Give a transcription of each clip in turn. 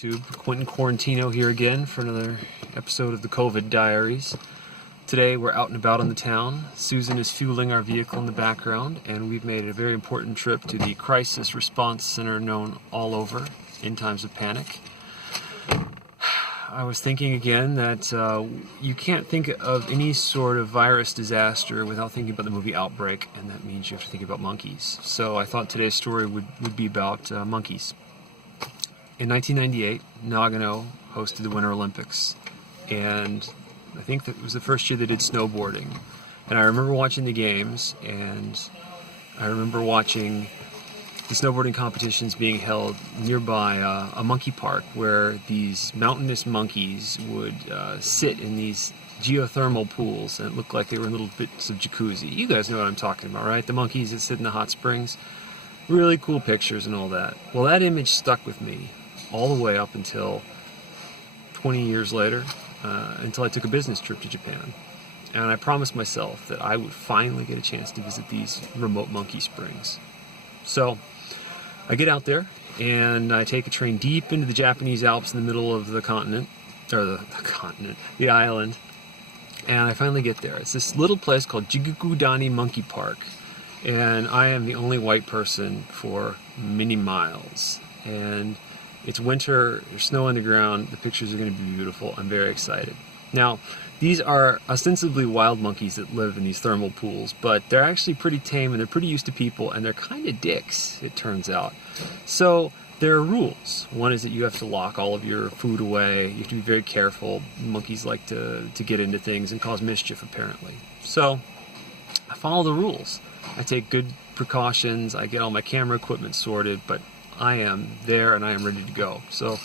YouTube. Quentin Quarantino here again for another episode of the COVID Diaries. Today we're out and about on the town. Susan is fueling our vehicle in the background, and we've made a very important trip to the Crisis Response Center known all over in times of panic. I was thinking again that you can't think of any sort of virus disaster without thinking about the movie Outbreak, and that means you have to think about monkeys. So I thought today's story would be about monkeys. In 1998, Nagano hosted the Winter Olympics, and I think that it was the first year they did snowboarding. And I remember watching the games, and I remember watching the snowboarding competitions being held nearby a monkey park where these mountainous monkeys would sit in these geothermal pools, and it looked like they were in little bits of jacuzzi. You guys know what I'm talking about, right? The monkeys that sit in the hot springs. Really cool pictures and all that. Well, that image stuck with me all the way up until 20 years later, until I took a business trip to Japan. And I promised myself that I would finally get a chance to visit these remote monkey springs. So I get out there and I take a train deep into the Japanese Alps in the middle of the continent, or the island. And I finally get there. It's this little place called Jigukudani Monkey Park. And I am the only white person for many miles. And it's winter, there's snow on the ground, the pictures are going to be beautiful. I'm very excited. Now, these are ostensibly wild monkeys that live in these thermal pools, but they're actually pretty tame and they're pretty used to people, and they're kind of dicks, it turns out. So there are rules. One is that you have to lock all of your food away. You have to be very careful. Monkeys like to get into things and cause mischief, apparently. So I follow the rules. I take good precautions. I get all my camera equipment sorted, but I am there and I am ready to go. So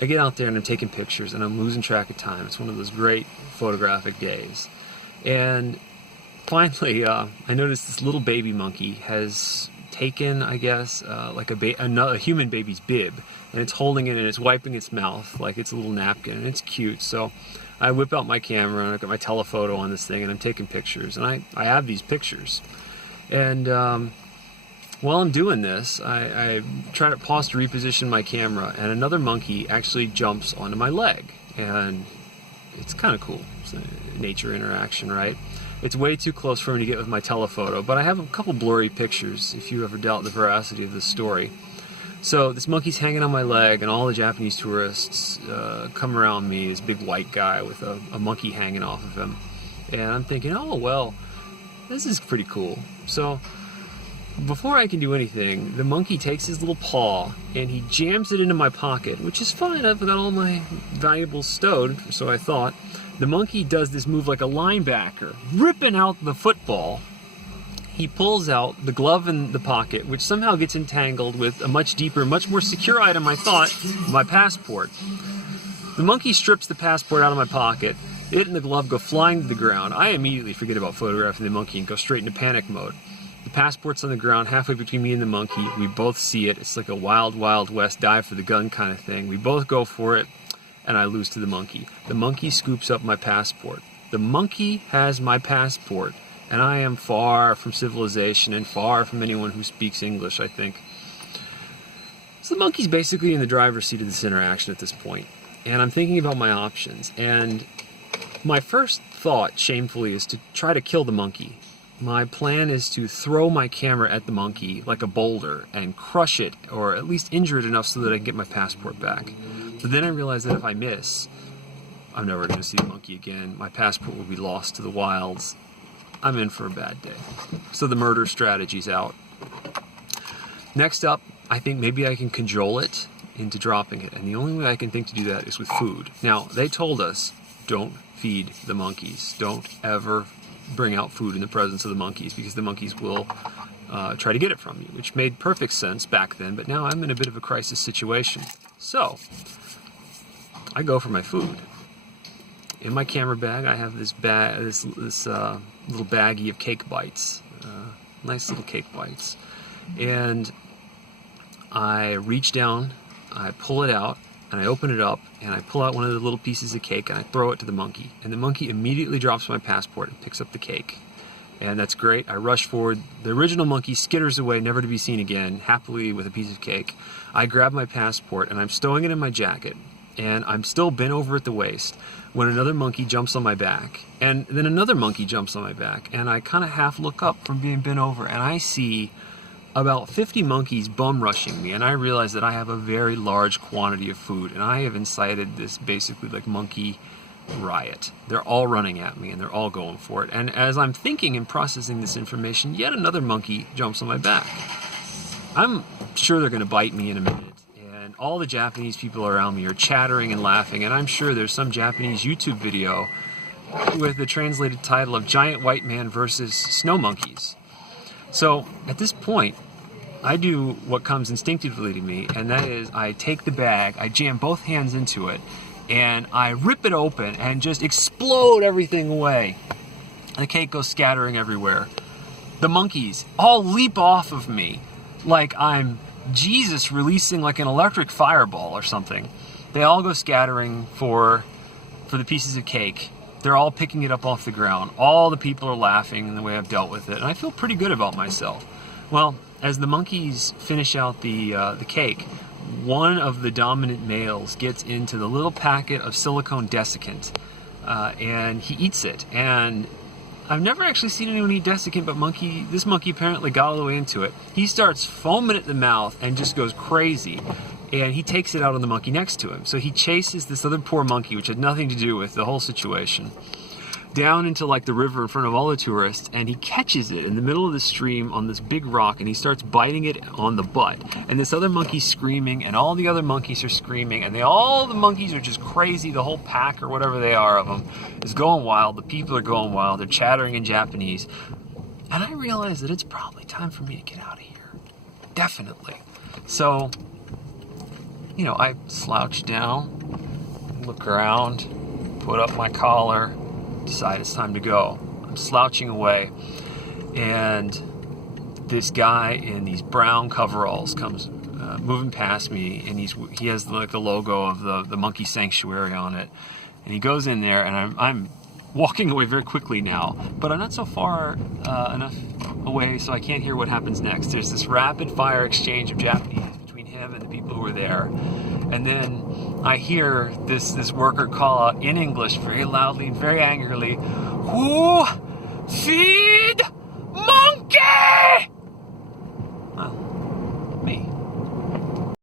I get out there and I'm taking pictures and I'm losing track of time. It's one of those great photographic days. And finally, I noticed this little baby monkey has taken, I guess, like a human baby's bib, and it's holding it and it's wiping its mouth like it's a little napkin, and it's cute. So I whip out my camera and I've got my telephoto on this thing and I'm taking pictures, and I have these pictures. And while I'm doing this, I try to pause to reposition my camera, and another monkey actually jumps onto my leg, and it's kind of cool. It's a nature interaction, right? It's way too close for me to get with my telephoto, but I have a couple blurry pictures if you ever doubt the veracity of this story. So this monkey's hanging on my leg, and all the Japanese tourists come around me, this big white guy with a monkey hanging off of him. And I'm thinking, oh, well, this is pretty cool. So before I can do anything, the monkey takes his little paw and he jams it into my pocket, which is fine. I've got all my valuables stowed, so I thought. The monkey does this move like a linebacker, ripping out the football. He pulls out the glove in the pocket, which somehow gets entangled with a much deeper, much more secure item, I thought, my passport. The monkey strips the passport out of my pocket. It and the glove go flying to the ground. I immediately forget about photographing the monkey and go straight into panic mode. The passport's on the ground halfway between me and the monkey. We both see it. It's like a wild, wild west dive for the gun kind of thing. We both go for it, and I lose to the monkey. The monkey scoops up my passport. The monkey has my passport, and I am far from civilization and far from anyone who speaks English, I think. So the monkey's basically in the driver's seat of this interaction at this point, and I'm thinking about my options. And my first thought, shamefully, is to try to kill the monkey. My plan is to throw my camera at the monkey like a boulder and crush it, or at least injure it enough so that I can get my passport back. But then I realize that if I miss, I'm never going to see the monkey again. My passport will be lost to the wilds. I'm in for a bad day. So the murder strategy's out. Next up, I think maybe I can cajole it into dropping it. And the only way I can think to do that is with food. Now, they told us, don't feed the monkeys. Don't ever bring out food in the presence of the monkeys, because the monkeys will try to get it from you, which made perfect sense back then, but now I'm in a bit of a crisis situation. So I go for my food. In my camera bag, I have this little baggie of cake bites, nice little cake bites, and I reach down, I pull it out, and I open it up, and I pull out one of the little pieces of cake, and I throw it to the monkey. And the monkey immediately drops my passport and picks up the cake. and that's great. I rush forward. The original monkey skitters away, never to be seen again, happily with a piece of cake. I grab my passport and I'm stowing it in my jacket, and I'm still bent over at the waist when another monkey jumps on my back, and then another monkey jumps on my back, and I kind of half look up from being bent over, and I see about 50 monkeys bum rushing me, and I realize that I have a very large quantity of food, and I have incited this basically like monkey riot. They're all running at me and they're all going for it. And as I'm thinking and processing this information, yet another monkey jumps on my back. I'm sure they're going to bite me in a minute. And all the Japanese people around me are chattering and laughing. And I'm sure there's some Japanese YouTube video with the translated title of Giant White Man versus Snow Monkeys. So at this point, I do what comes instinctively to me, and that is I take the bag, I jam both hands into it, and I rip it open and just explode everything away. The cake goes scattering everywhere. The monkeys all leap off of me like I'm Jesus releasing like an electric fireball or something. They all go scattering for the pieces of cake. They're all picking it up off the ground. All the people are laughing in the way I've dealt with it, and I feel pretty good about myself. Well, as the monkeys finish out the cake, one of the dominant males gets into the little packet of silicone desiccant, and he eats it. And I've never actually seen anyone eat desiccant, but this monkey apparently got all the way into it. He starts foaming at the mouth and just goes crazy, and he takes it out on the monkey next to him. So he chases this other poor monkey, which had nothing to do with the whole situation, down into like the river in front of all the tourists, and he catches it in the middle of the stream on this big rock, and he starts biting it on the butt. And this other monkey's screaming, and all the other monkeys are screaming, and all the monkeys are just crazy. The whole pack, or whatever they are of them, is going wild. The people are going wild. They're chattering in Japanese. And I realize that it's probably time for me to get out of here. Definitely. So, I slouch down, look around, put up my collar, decide it's time to go. I'm slouching away, and this guy in these brown coveralls comes moving past me, and he has like the logo of the monkey sanctuary on it, and he goes in there, and I'm walking away very quickly now, but I'm not so far enough away so I can't hear what happens next. There's this rapid fire exchange of Japanese between him and the people who are there, and then I hear this worker call out in English very loudly and very angrily, "Who feed monkey?"